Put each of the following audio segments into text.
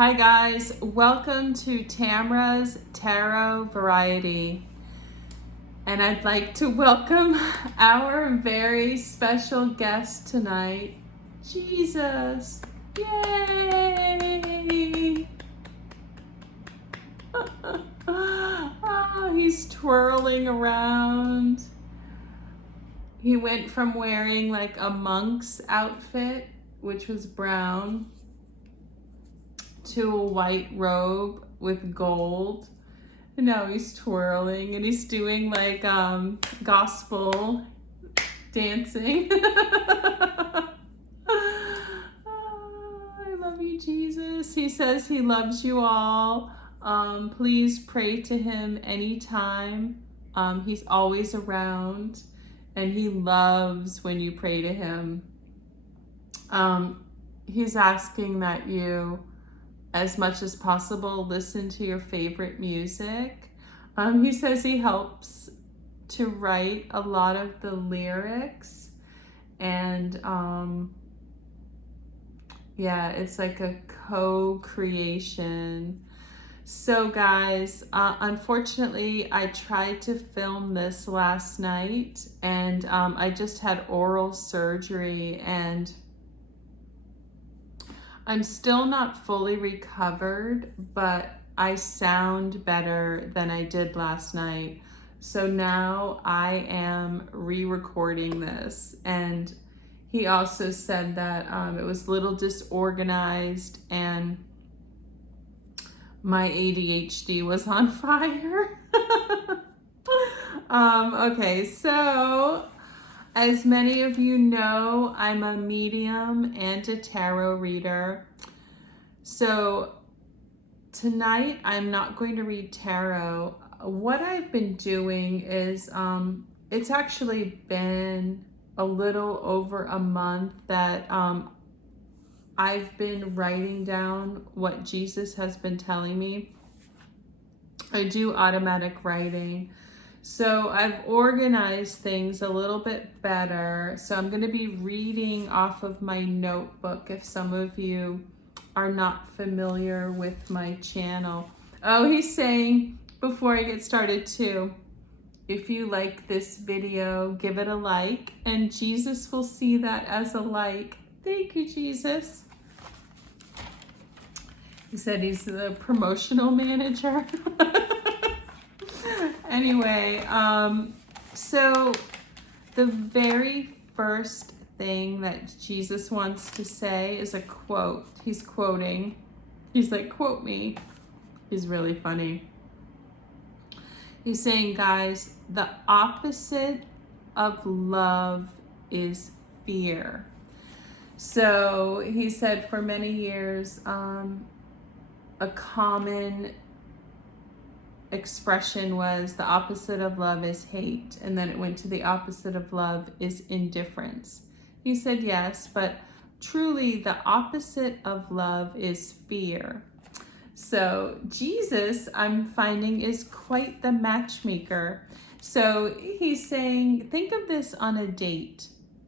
Hi guys, welcome to Tamra's Tarot Variety. And I'd like to welcome our very special guest tonight, Jesus. Yay! Oh, he's twirling around. He went from wearing like a monk's outfit, which was brown, to a white robe with gold. And now he's twirling and he's doing like gospel dancing. Oh, I love you, Jesus. He says he loves you all. Please pray to him anytime. He's always around and he loves when you pray to him. He's asking that you, as much as possible, listen to your favorite music. He says he helps to write a lot of the lyrics, and yeah, it's like a co-creation. So guys, unfortunately, I tried to film this last night, and I just had oral surgery, and I'm still not fully recovered, but I sound better than I did last night. So now I am re-recording this. And he also said that it was a little disorganized and my ADHD was on fire. Okay, so as many of you know, I'm a medium and a tarot reader. So tonight I'm not going to read tarot. What I've been doing is, it's actually been a little over a month that I've been writing down what Jesus has been telling me. I do automatic writing. So I've organized things a little bit better. So I'm going to be reading off of my notebook if some of you are not familiar with my channel. Oh, he's saying, before I get started too, if you like this video, give it a like, and Jesus will see that as a like. Thank you, Jesus. He said he's the promotional manager. Anyway, so the very first thing that Jesus wants to say is a quote. He's quoting. He's like, quote me. He's really funny. He's saying, guys, the opposite of love is fear. So he said for many years, a common expression was the opposite of love is hate, and then it went to the opposite of love is indifference. He said yes, but truly the opposite of love is fear. So Jesus, I'm finding, is quite the matchmaker. So he's saying, think of this on a date.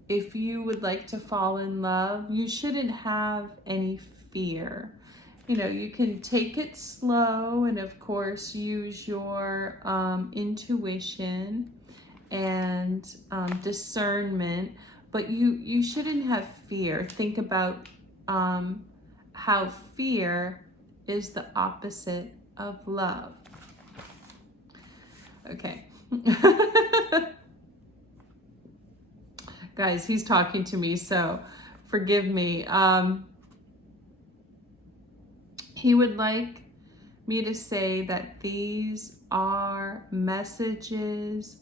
If you would like to fall in love, you shouldn't have any fear. You know, you can take it slow and of course use your intuition and discernment, but you shouldn't have fear. Think about how fear is the opposite of love. Okay. Guys, he's talking to me, so forgive me. He would like me to say that these are messages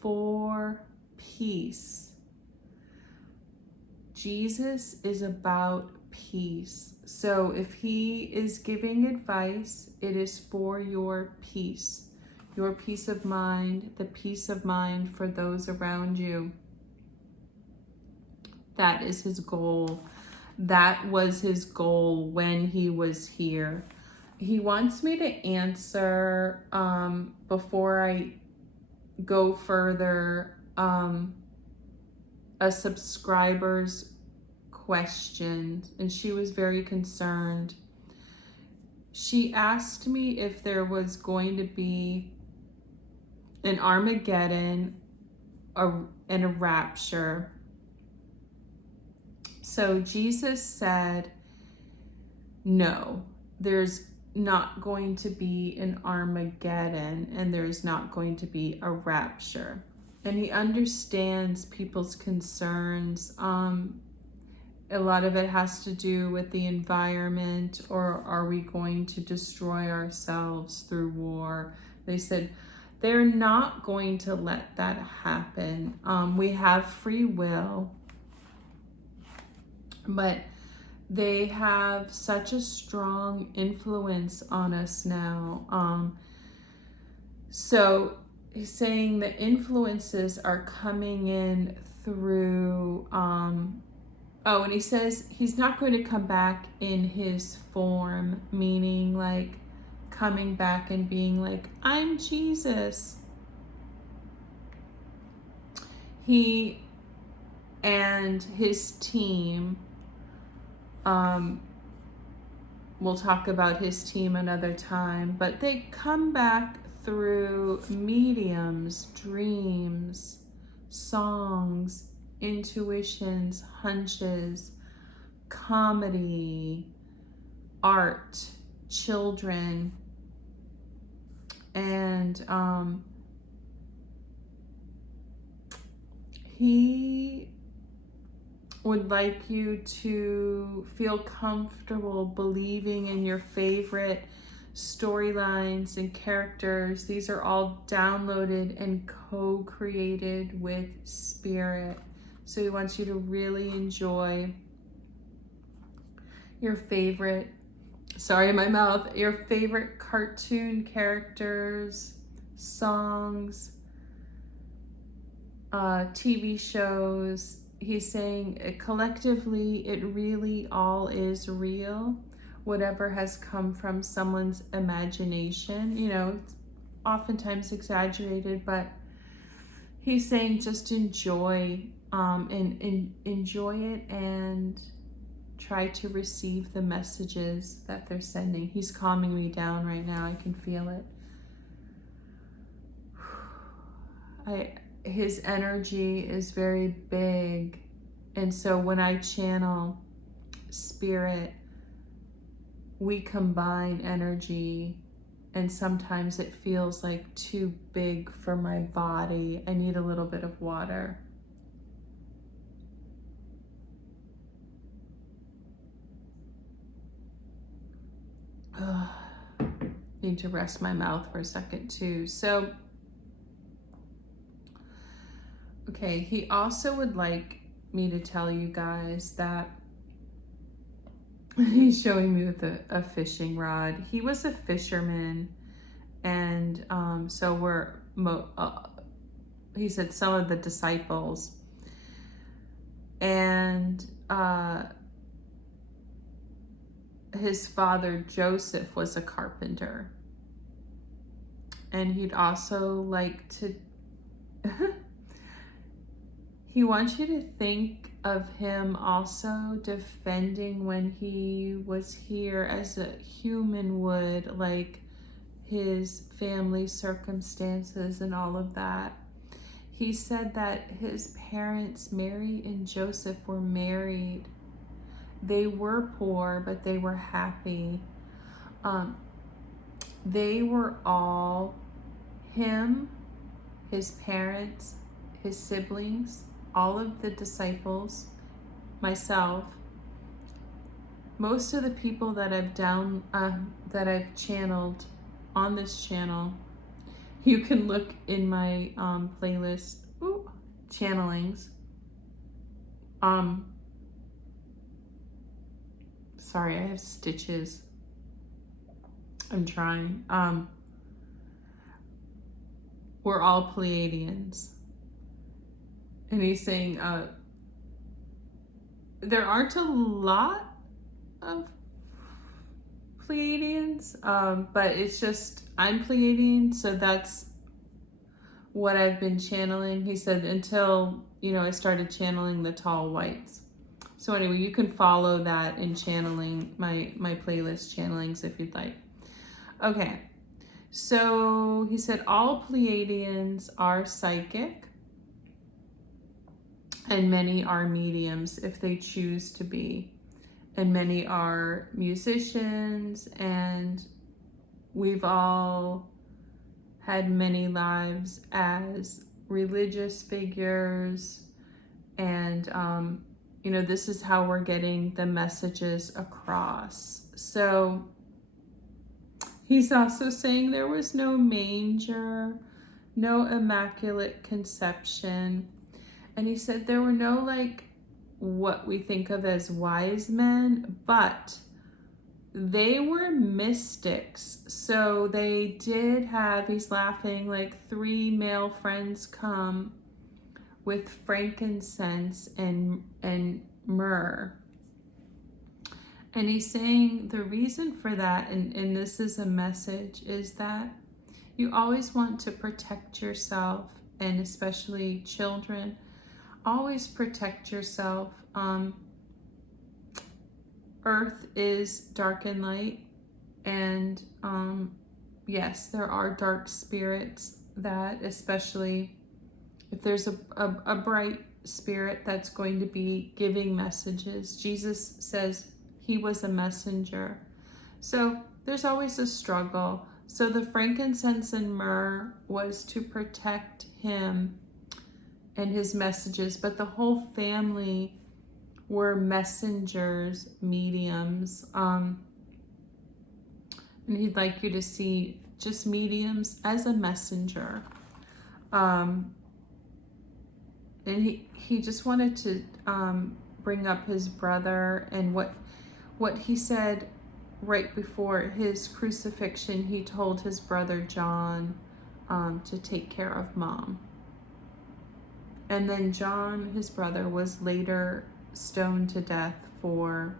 for peace. Jesus is about peace. So if he is giving advice, it is for your peace of mind, the peace of mind for those around you. That is his goal. That was his goal when he was here. He wants me to answer, before I go further, a subscriber's question, and she was very concerned. she asked me if there was going to be an Armageddon and a rapture. So Jesus said, no, there's not going to be an Armageddon and there's not going to be a rapture. And he understands people's concerns. A lot of it has to do with the environment, or are we going to destroy ourselves through war? They said they're not going to let that happen. We have free will, but they have such a strong influence on us now. So he's saying the influences are coming in through, and he says he's not going to come back in his form, meaning like coming back and being like, I'm Jesus. He and his team, we'll talk about his team another time, but they come back through mediums, dreams, songs, intuitions, hunches, comedy, art, children, and he would like you to feel comfortable believing in your favorite storylines and characters. These are all downloaded and co-created with Spirit. So he wants you to really enjoy your favorite, your favorite cartoon characters, songs, TV shows. He's saying collectively, it really all is real. Whatever has come from someone's imagination, it's oftentimes exaggerated, but he's saying just enjoy enjoy it and try to receive the messages that they're sending. He's calming me down right now. I can feel it. His energy is very big. And so when I channel Spirit, we combine energy, and sometimes it feels like too big for my body. I need a little bit of water. Need to rest my mouth for a second too. So, okay, he also would like me to tell you guys that he's showing me with a fishing rod. He was a fisherman, and he said some of the disciples, and his father Joseph was a carpenter, and he'd also like to he wants you to think of him also defending when he was here as a human would, like his family circumstances and all of that. He said that his parents, Mary and Joseph, were married. They were poor, but they were happy. They were all, him, his parents, his siblings, all of the disciples, myself, most of the people that I've channeled on this channel. You can look in my playlist, channelings. Sorry, I have stitches. I'm trying. We're all Pleiadians. And he's saying there aren't a lot of Pleiadians, but it's just, I'm Pleiadian, so that's what I've been channeling. He said until, I started channeling the tall whites. So anyway, you can follow that in channeling, my playlist channelings if you'd like. Okay, so he said all Pleiadians are psychic and many are mediums if they choose to be. And many are musicians, and we've all had many lives as religious figures, and you know, this is how we're getting the messages across. So he's also saying there was no manger, no immaculate conception, and he said there were no like what we think of as wise men, but they were mystics. So they did have, he's laughing, like 3 male friends come with frankincense and myrrh. And he's saying the reason for that, and this is a message, is that you always want to protect yourself, and especially children. Always protect yourself. Earth is dark and light, and yes, there are dark spirits that, especially if there's a bright spirit that's going to be giving messages. Jesus says he was a messenger. So there's always a struggle. So the frankincense and myrrh was to protect him and his messages, but the whole family were messengers, mediums, and he'd like you to see just mediums as a messenger. And he just wanted to bring up his brother and what he said right before his crucifixion. He told his brother John to take care of Mom. And then John, his brother, was later stoned to death for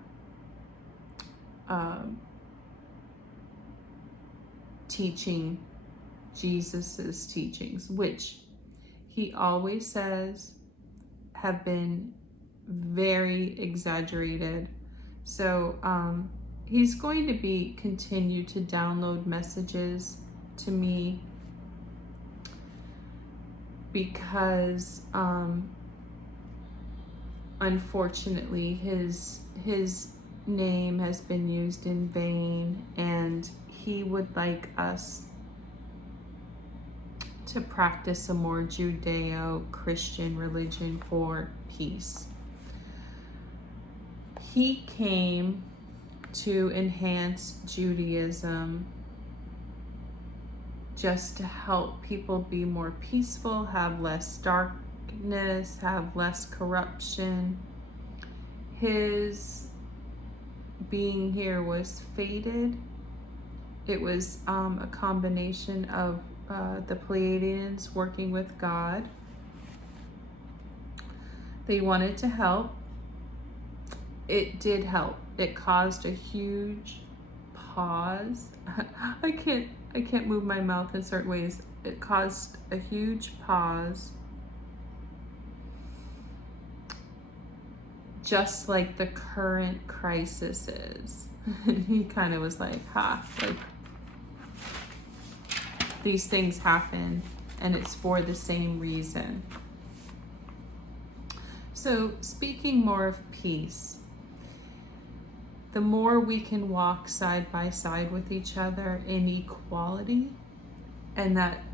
teaching Jesus's teachings, which he always says have been very exaggerated. So he's going to continue to download messages to me, because unfortunately his name has been used in vain, and he would like us to practice a more Judeo-Christian religion for peace. He came to enhance Judaism, just to help people be more peaceful, have less darkness, have less corruption. His being here was fated. It was a combination of the Pleiadians working with God. They wanted to help. It did help. It caused a huge pause. I can't move my mouth in certain ways. It caused a huge pause, just like the current crisis is. He kind of was like, like these things happen and it's for the same reason. So speaking more of peace, the more we can walk side by side with each other in equality, and that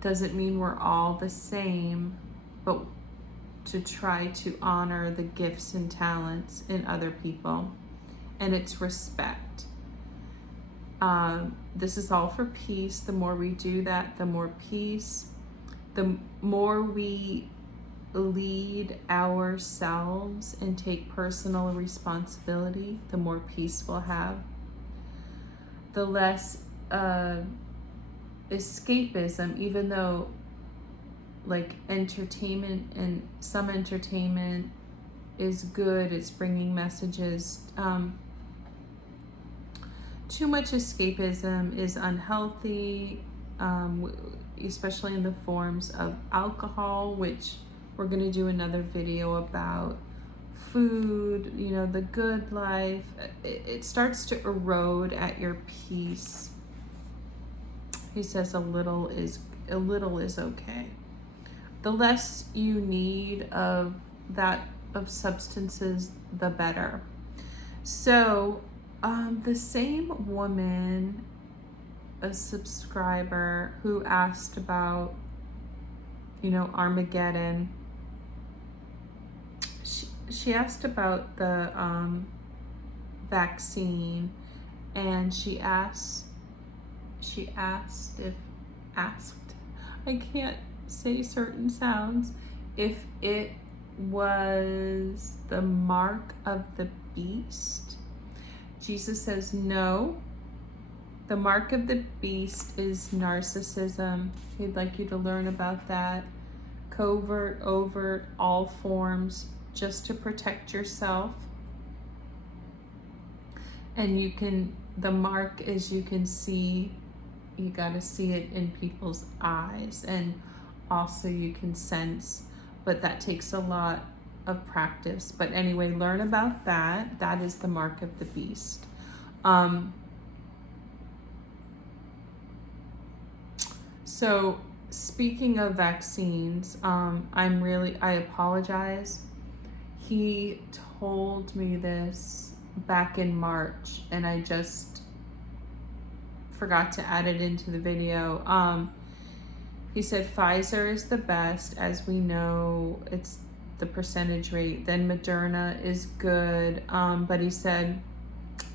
doesn't mean we're all the same, but to try to honor the gifts and talents in other people, and it's respect. This is all for peace. The more we do that, the more peace, the more we lead ourselves and take personal responsibility, the more peace we'll have. The less escapism, even though like entertainment, and some entertainment is good, it's bringing messages. Too much escapism is unhealthy, especially in the forms of alcohol, which we're going to do another video about food, you know, the good life, it starts to erode at your peace. He says a little is okay. The less you need of substances, the better. So the same woman, a subscriber who asked about, you know, Armageddon, she asked about the vaccine, and she asked I can't say certain sounds, if it was the mark of the beast. Jesus says no. The mark of the beast is narcissism. He'd like you to learn about that. Covert, overt, all forms, just to protect yourself. And you can, the mark is, you can see, you got to see it in people's eyes, and also you can sense, but that takes a lot of practice. But anyway, learn about that. That is the mark of the beast. So speaking of vaccines, I apologize. He told me this back in March, and I just forgot to add it into the video. He said Pfizer is the best, as we know, it's the percentage rate. Then Moderna is good, but he said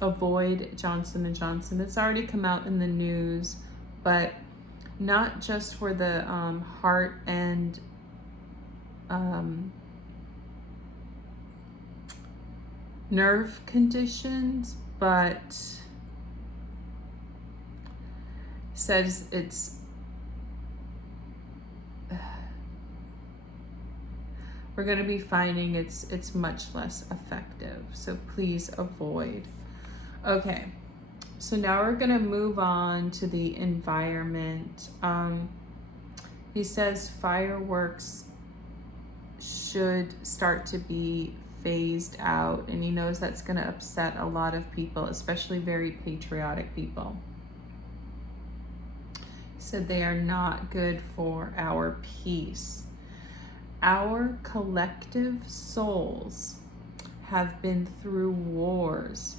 avoid Johnson & Johnson. It's already come out in the news, but not just for the heart and nerve conditions, but says it's we're going to be finding it's much less effective, so please avoid. Okay, so now we're going to move on to the environment. He says fireworks should start to be phased out, and he knows that's going to upset a lot of people, especially very patriotic people. He said they are not good for our peace. Our collective souls have been through wars,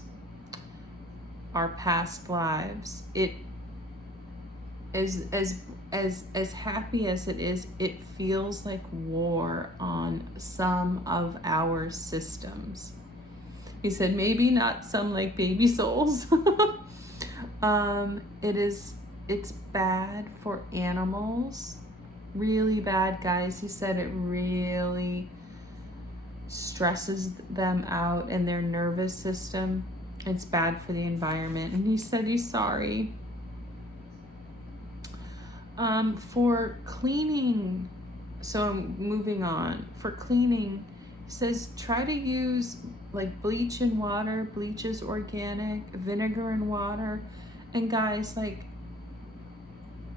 our past lives. It is as happy as it is, it feels like war on some of our systems. He said maybe not some like baby souls. It's bad for animals. Really bad, guys. He said it really stresses them out and their nervous system. It's bad for the environment. And he said he's sorry. For cleaning, so I'm moving on. For cleaning, he says try to use like bleach in water. Bleach is organic. Vinegar in water. And guys, like,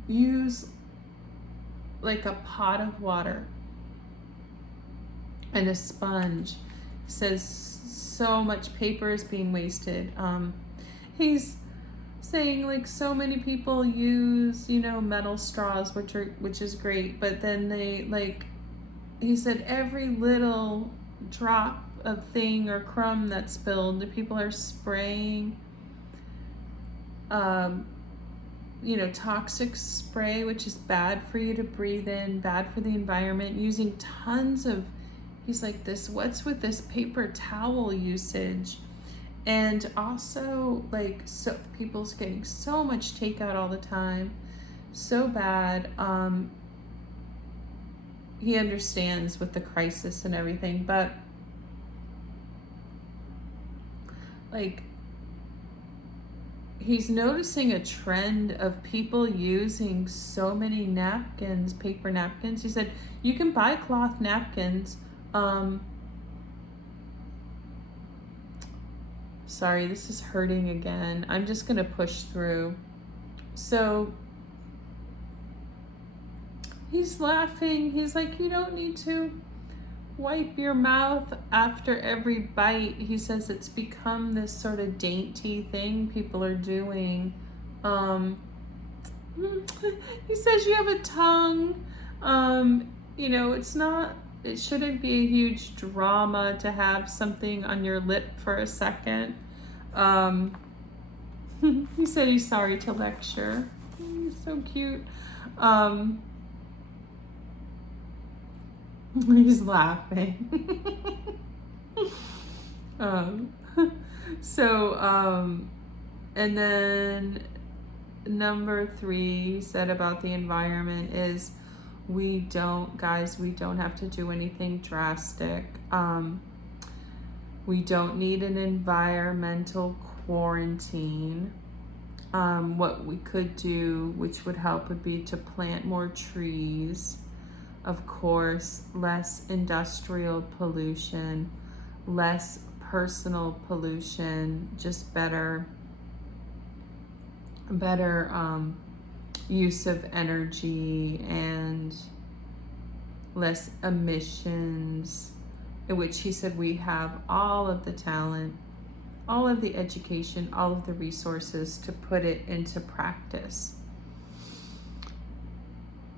use like a pot of water and a sponge. He says so much paper is being wasted. He's saying like so many people use, you know, metal straws, which is great, but then they, like, he said every little drop of thing or crumb that's spilled, the people are spraying you know, toxic spray, which is bad for you to breathe in, bad for the environment, using tons of, he's like, this, what's with this paper towel usage? And also, like, so people's getting so much takeout all the time, so bad. He understands with the crisis and everything, but like, he's noticing a trend of people using so many napkins, paper napkins. He said you can buy cloth napkins. Sorry, this is hurting again. I'm just gonna push through. So he's laughing. He's like, you don't need to. wipe your mouth after every bite. He says it's become this sort of dainty thing people are doing. He says you have a tongue. It shouldn't be a huge drama to have something on your lip for a second. He said he's sorry to lecture. He's so cute. He's laughing. um, and then number 3 he said about the environment is we don't have to do anything drastic. We don't need an environmental quarantine. What we could do, which would help, would be to plant more trees. Of course, less industrial pollution, less personal pollution, just better use of energy and less emissions, in which he said we have all of the talent, all of the education, all of the resources to put it into practice.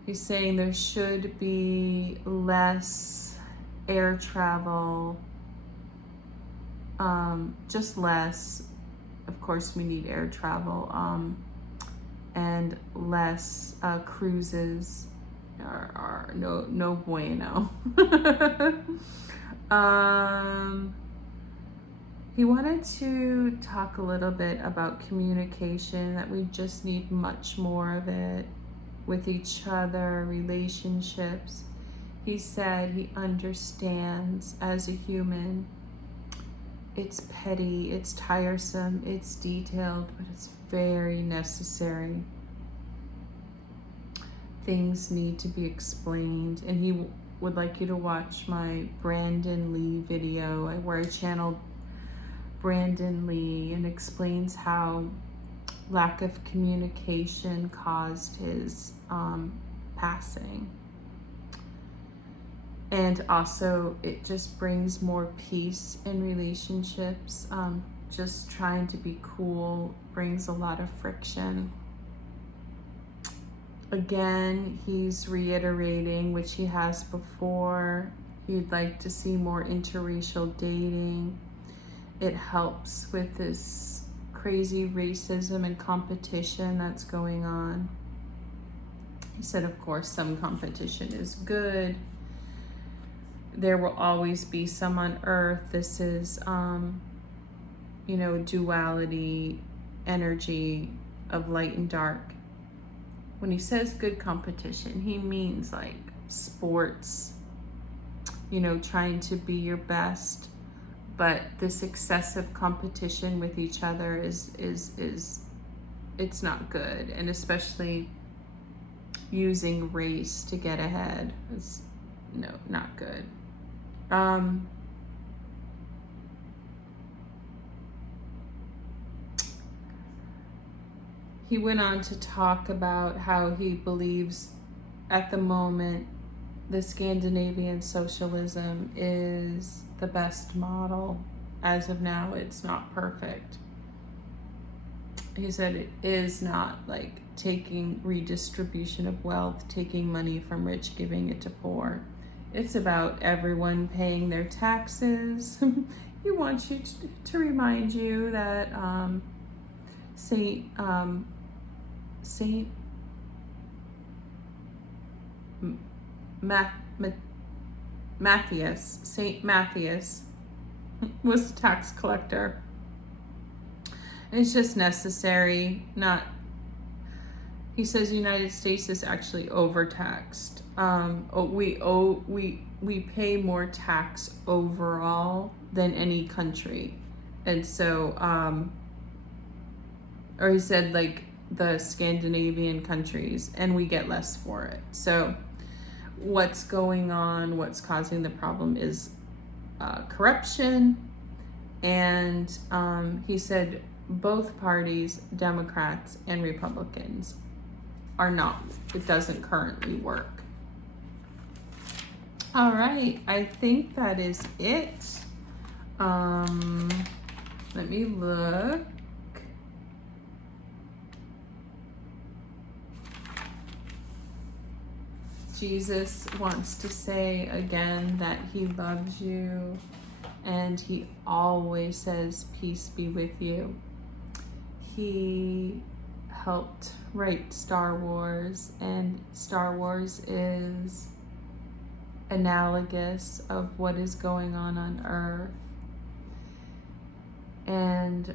He's saying there should be less air travel, just less. Of course, we need air travel, and less cruises are no bueno. He wanted to talk a little bit about communication, that we just need much more of it with each other, relationships. He said he understands as a human, it's petty, it's tiresome, it's detailed, but it's very necessary. Things need to be explained, and he would like you to watch my Brandon Lee video where I channeled Brandon Lee and explains how lack of communication caused his passing. And also, it just brings more peace in relationships. Just trying to be cool brings a lot of friction. Again, he's reiterating, which he has before, he'd like to see more interracial dating. It helps with this crazy racism and competition that's going on. He said, of course, some competition is good. There will always be some on earth. This is, duality, energy of light and dark. When he says good competition, he means like sports, trying to be your best. But this excessive competition with each other is it's not good. And especially using race to get ahead is not good. He went on to talk about how he believes at the moment the Scandinavian socialism is the best model. As of now, it's not perfect. He said it is not like taking redistribution of wealth, taking money from rich, giving it to poor. It's about everyone paying their taxes. He wants you to remind you that Saint Matthias was a tax collector. It's just necessary. He says the United States is actually overtaxed. We pay more tax overall than any country, and so or he said like the Scandinavian countries, and we get less for it. So what's going on, what's causing the problem is corruption. And he said both parties, Democrats and Republicans, it doesn't currently work. All right, I think that is it. Let me look. Jesus wants to say again that he loves you, and he always says, peace be with you. He helped write Star Wars, and Star Wars is analogous of what is going on Earth. And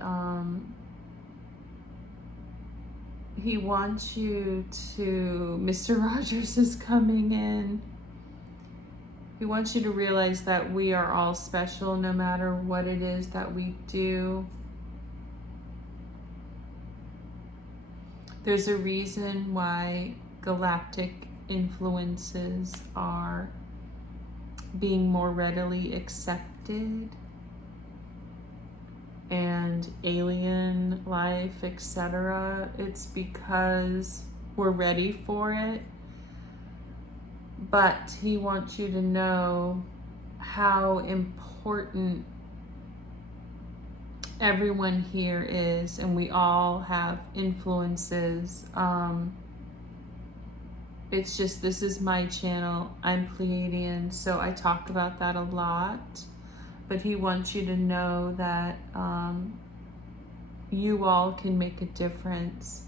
he wants you to, Mr. Rogers is coming in. He wants you to realize that we are all special no matter what it is that we do. There's a reason why galactic influences are being more readily accepted, and alien life, etc. It's because we're ready for it. But he wants you to know how important everyone here is, and we all have influences. It's just, this is my channel. I'm Pleiadian, so I talk about that a lot. But he wants you to know that you all can make a difference,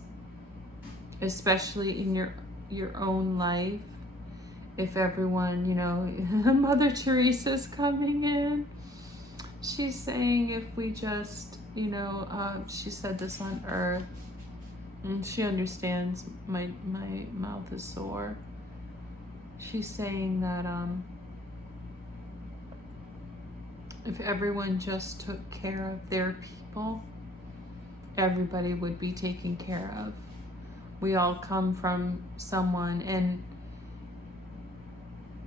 especially in your own life. If everyone, you know, Mother Teresa's coming in. She's saying if we just, you know, she said this on Earth, and she understands my mouth is sore. She's saying that if everyone just took care of their people, everybody would be taken care of. We all come from someone, and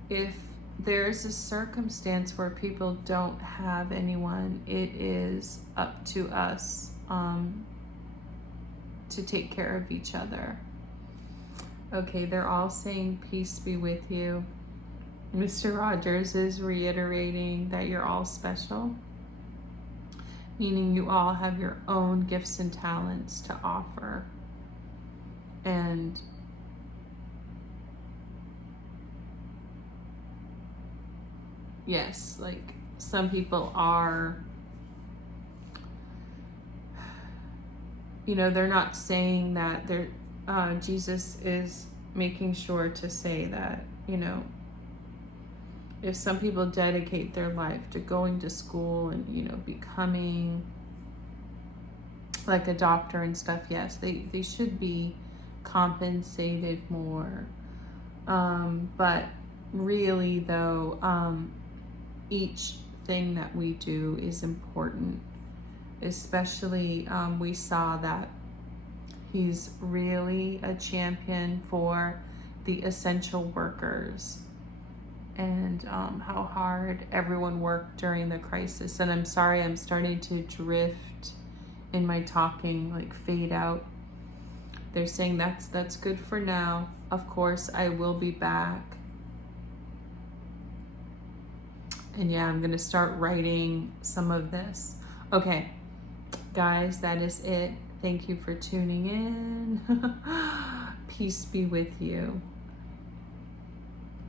if there's a circumstance where people don't have anyone, it is up to us to take care of each other. Okay, they're all saying peace be with you. Mr. Rogers is reiterating that you're all special, meaning you all have your own gifts and talents to offer. And yes, like some people are, you know, they're not saying that they're, Jesus is making sure to say that, you know, if some people dedicate their life to going to school and, you know, becoming like a doctor and stuff, yes, they should be compensated more. But really though, each thing that we do is important. Especially, we saw that he's really a champion for the essential workers, and how hard everyone worked during the crisis. And I'm sorry, I'm starting to drift in my talking, like fade out. They're saying that's good for now. Of course, I will be back. And yeah, I'm gonna start writing some of this. Okay, guys, that is it. Thank you for tuning in. Peace be with you.